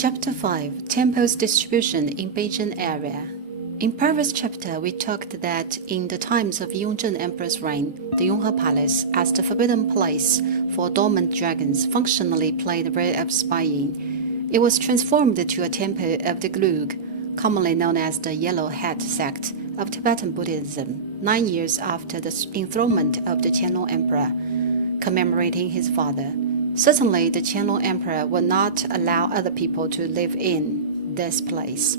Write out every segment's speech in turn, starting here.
Chapter 5 Temples Distribution in Beijing Area. In previous chapter, we talked that in the times of Yonghe Emperor's reign, the Yonghe Palace, as the forbidden place for dormant dragons, functionally played the role of spying. It was transformed to a temple of the Glug, commonly known as the Yellow Hat sect of Tibetan Buddhism, 9 years after the enthronement of the Qianlong Emperor, commemorating his father. Certainly, the Qianlong Emperor would not allow other people to live in this place.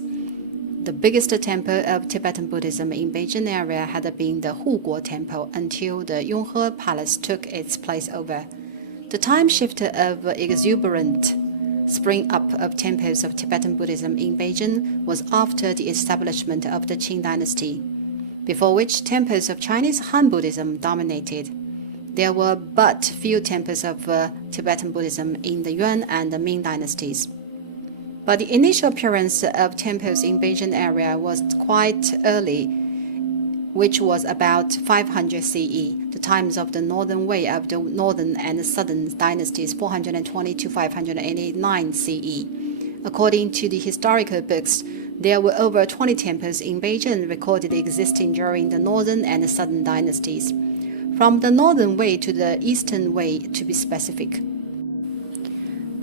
The biggest temple of Tibetan Buddhism in Beijing area had been the Huguo Temple until the Yonghe Palace took its place over. The time shift of exuberant spring up of temples of Tibetan Buddhism in Beijing was after the establishment of the Qing dynasty, before which temples of Chinese Han Buddhism dominated. There were but few temples of Tibetan Buddhism in the Yuan and the Ming dynasties. But the initial appearance of temples in Beijing area was quite early, which was about 500 CE, the times of the northern Wei of the northern and southern dynasties, 420 to 589 CE. According to the historical books, there were over 20 temples in Beijing recorded existing during the northern and southern dynasties, from the northern Wei to the eastern Wei to be specific.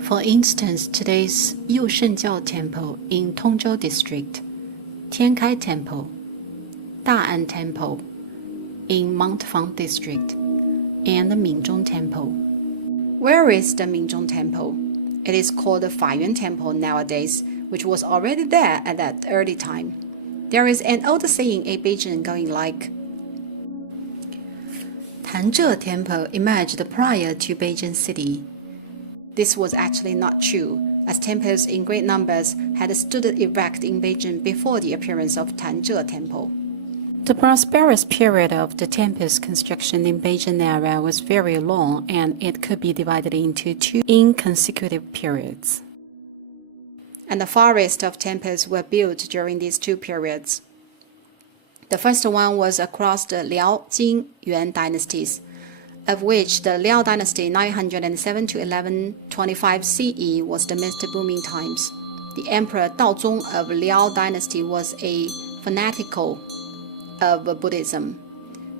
For instance, today's Youshenjiao Temple in Tongzhou District, Tiankai Temple, Da'an Temple in Montfang District, and the Minzhong Temple. Where is the Minzhong Temple? It is called the Fayuan Temple nowadays, which was already there at that early time. There is an old saying in Beijing going like, Tanzhe Temple emerged prior to Beijing city. This was actually not true, as temples in great numbers had stood erect in Beijing before the appearance of Tanzhe Temple. The prosperous period of the temple's construction in Beijing area was very long, and it could be divided into two inconsecutive periods. And the forest of temples were built during these two periods. The first one was across the Liao, Jing, Yuan dynasties, of which the Liao dynasty 907 to 1125 CE was the most booming times. The Emperor Daozong of Liao dynasty was a fanatical of Buddhism.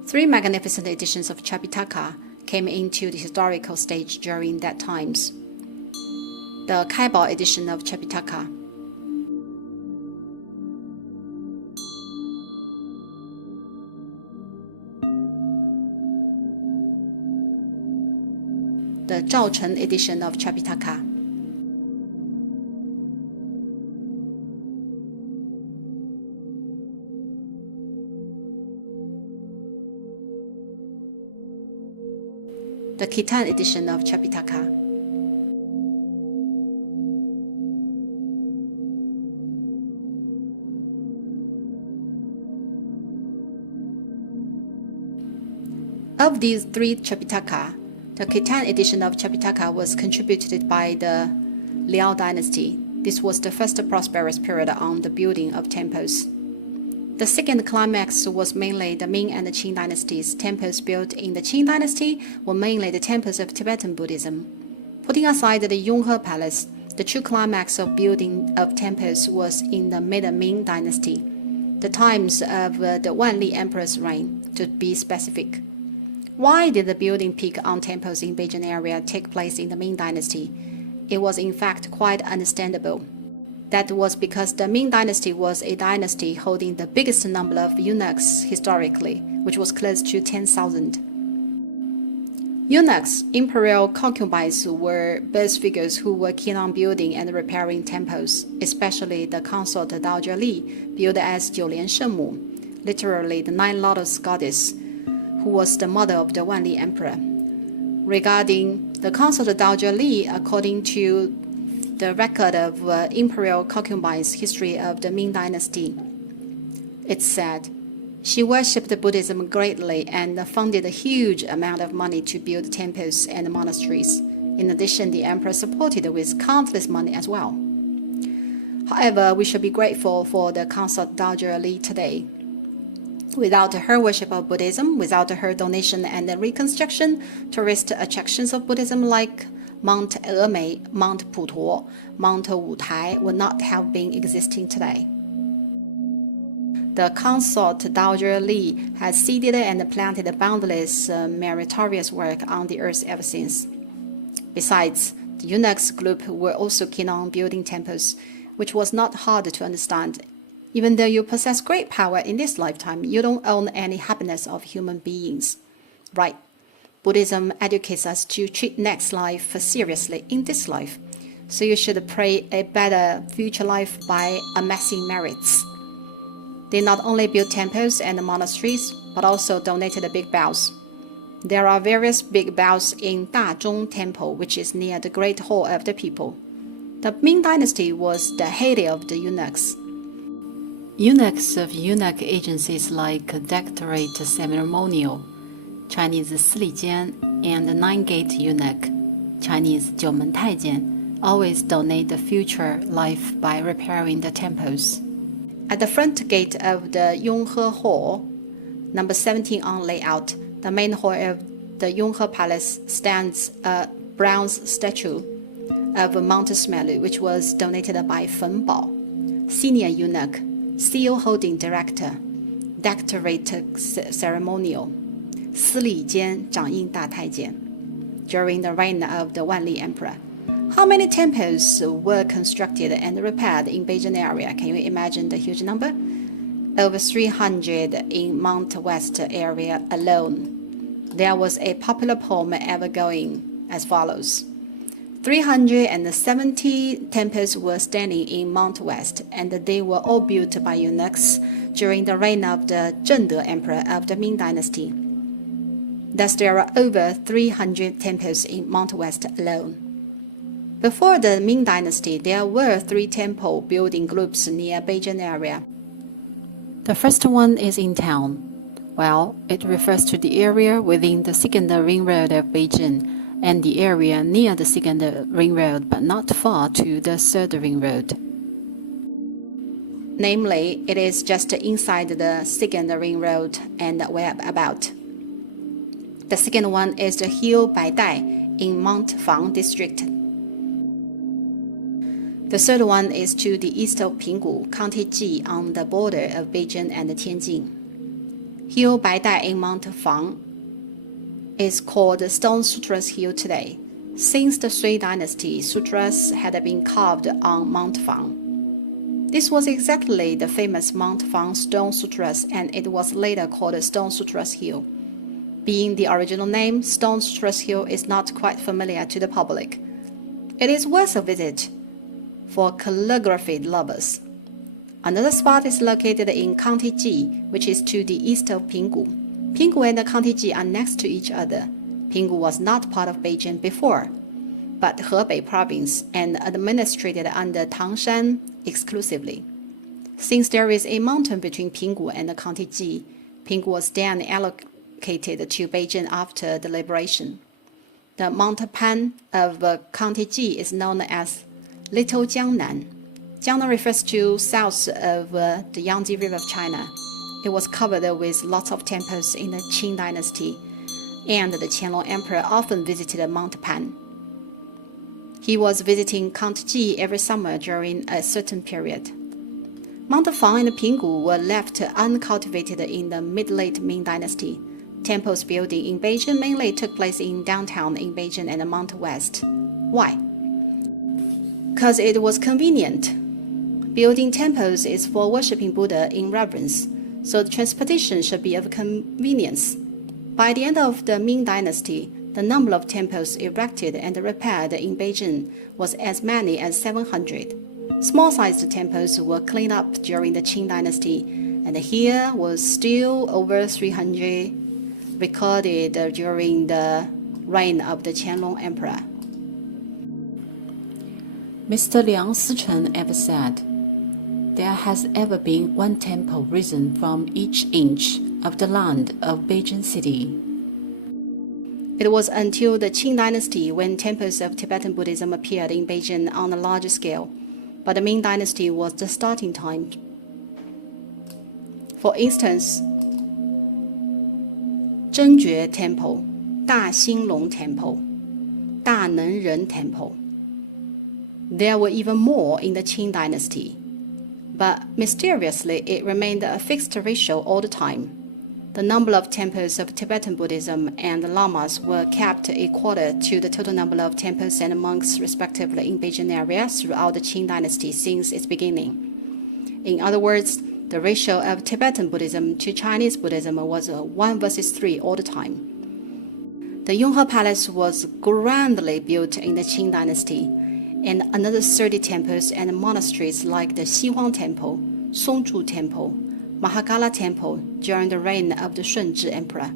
3 magnificent editions of Tripitaka came into the historical stage during that times. The Kaibao edition of Tripitaka, the Zhaochen edition of Tripitaka, the Khitan edition of Tripitaka, Of these 3 Tripitaka, the Khitan edition of Tripitaka was contributed by the Liao dynasty. This was the first prosperous period on the building of temples. The second climax was mainly the Ming and the Qing dynasties. Temples built in the Qing dynasty were mainly the temples of Tibetan Buddhism. Putting aside the Yonghe Palace, the true climax of building of temples was in the mid-Ming dynasty, the times of the Wanli Emperor's reign, to be specific. Why did the building peak on temples in Beijing area take place in the Ming dynasty? It was in fact quite understandable. That was because the Ming dynasty was a dynasty holding the biggest number of eunuchs historically, which was close to 10,000. Eunuchs, imperial concubines, were both figures who were keen on building and repairing temples, especially the consort Dowager Li, billed as Jiulian Shengmu, literally the 9 Lotus goddess, who was the mother of the Wanli Emperor. Regarding the consort Dowager Li, according to the record of imperial concubines' history of the Ming dynasty, it said, she worshipped Buddhism greatly and funded a huge amount of money to build temples and monasteries. In addition, the emperor supported with countless money as well. However, we should be grateful for the consort Dowager Li today. Without her worship of Buddhism, without her donation and reconstruction, tourist attractions of Buddhism like Mount Emei, Mount Putuo, Mount Wutai would not have been existing today. The consort Dowager Li has seeded and planted boundless meritorious work on the earth ever since. Besides, the eunuchs group were also keen on building temples, which was not hard to understand. Even though you possess great power in this lifetime, you don't own any happiness of human beings. Right. Buddhism educates us to treat next life seriously in this life, so you should pray a better future life by amassing merits. They not only built temples and monasteries, but also donated big bells. There are various big bells in Dazhong Temple, which is near the Great Hall of the People. The Ming Dynasty was the heyday of the eunuchs. Eunuchs of eunuch agencies like Dectorate Ceremonial, Chinese 四里监, and Nine-Gate Eunuch, Chinese 九门太监, always donate the future life by repairing the temples. At the front gate of the Yonghe Hall, number 17 on layout, the main hall of the Yonghe Palace, stands a bronze statue of Mount Smelu, which was donated by Fen Bao, senior eunuch, seal holding director, Dectorate Ceremonial, 司礼监掌印大太监, during the reign of the Wanli Emperor. How many temples were constructed and repaired in Beijing area? Can you imagine the huge number? Over 300 in Mount West area alone. There was a popular poem ever going as follows. 370 temples were standing in Mount West, and they were all built by eunuchs during the reign of the Zhengde Emperor of the Ming Dynasty. Thus, there are over 300 temples in Mount West alone. Before the Ming Dynasty, there were 3 temple building groups near Beijing area. The first one is in town. Well, it refers to the area within the second ring road of Beijing and the area near the second ring road but not far to the third ring road. Namely, it is just inside the second ring road and whereabout. The second one is the hill Baidai in Mount Fang district. The third one is to the east of Pinggu, County Ji, on the border of Beijing and Tianjin. Hill Baidai in Mount Fang is called Stone Sutras Hill today. Since the Sui Dynasty, sutras had been carved on Mount Fang. This was exactly the famous Mount Fang Stone Sutras, and it was later called Stone Sutras Hill. Being the original name, Stone Sutras Hill is not quite familiar to the public. It is worth a visit for calligraphy lovers. Another spot is located in County Ji, which is to the east of Pinggu. Pinggu and County Ji are next to each other. Pinggu was not part of Beijing before, but Hebei province and administered under Tangshan exclusively. Since there is a mountain between Pinggu and County Ji, Pinggu was then allocated to Beijing after the liberation. The Mount Pan of County Ji is known as Little Jiangnan. Jiangnan refers to south of the Yangtze River of China. It was covered with lots of temples in the Qing Dynasty, and the Qianlong Emperor often visited Mount Pan. He was visiting County Ji every summer during a certain period. Mount Fang and Pinggu were left uncultivated in the mid-late Ming Dynasty. Temples building in Beijing mainly took place in downtown in Beijing and Mount West. Why? Because it was convenient. Building temples is for worshipping Buddha in reverence, so the transportation should be of convenience. By the end of the Ming Dynasty, the number of temples erected and repaired in Beijing was as many as 700. Small-sized temples were cleaned up during the Qing Dynasty, and here was still over 300 recorded during the reign of the Qianlong Emperor. Mr. Liang Sichen ever said, "There has ever been one temple risen from each inch of the land of Beijing city." It was until the Qing Dynasty when temples of Tibetan Buddhism appeared in Beijing on a larger scale, but the Ming Dynasty was the starting time. For instance, Zhengjue Temple, Daxinglong Temple, Danenren Temple. There were even more in the Qing dynasty, but mysteriously it remained a fixed ratio all the time. The number of temples of Tibetan Buddhism and lamas were kept equal to the total number of temples and monks respectively in Beijing area throughout the Qing dynasty since its beginning. In other words, the ratio of Tibetan Buddhism to Chinese Buddhism was 1 versus 3 all the time. The Yonghe Palace was grandly built in the Qing dynasty, and another 30 temples and monasteries like the Xihuang Temple, Songzhu Temple, Mahakala Temple during the reign of the Shunzhi Emperor.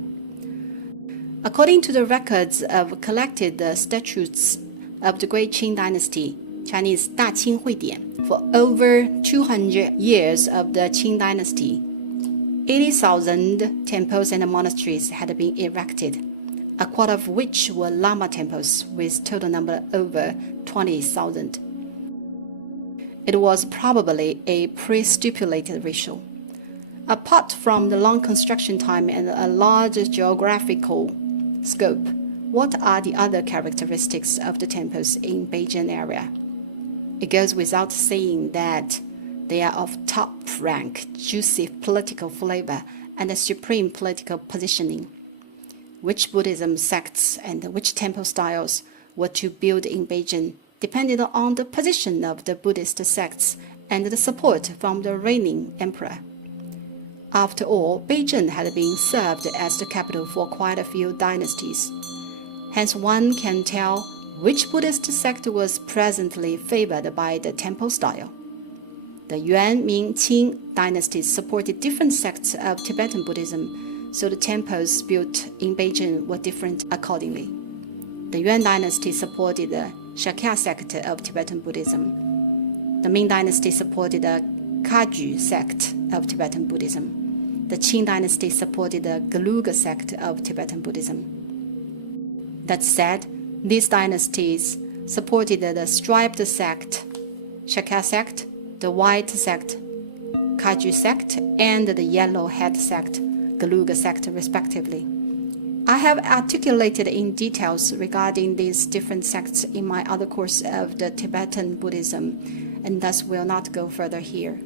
According to the records of collected statutes of the Great Qing Dynasty, Chinese 大清会典, for over 200 years of the Qing Dynasty, 80,000 temples and monasteries had been erected, a quarter of which were Lama temples with total number over 20,000. It was probably a pre-stipulated ratio. Apart from the long construction time and a large geographical scope, what are the other characteristics of the temples in Beijing area? It goes without saying that they are of top rank, juicy political flavor and a supreme political positioning. Which Buddhism sects and which temple styles were to build in Beijing depended on the position of the Buddhist sects and the support from the reigning emperor. After all, Beijing had been served as the capital for quite a few dynasties. Hence, one can tell which Buddhist sect was presently favored by the temple style. The Yuan, Ming, Qing dynasties supported different sects of Tibetan Buddhism, so the temples built in Beijing were different accordingly. The Yuan dynasty supported the Shakya sect of Tibetan Buddhism. The Ming dynasty supported the Kagyu sect of Tibetan Buddhism. The Qing dynasty supported the Geluga sect of Tibetan Buddhism. That said, these dynasties supported the striped sect, Shakya sect, the white sect, Kagyu sect, and the yellow head sect, Geluga sect, respectively. I have articulated in details regarding these different sects in my other course of the Tibetan Buddhism, and thus will not go further here.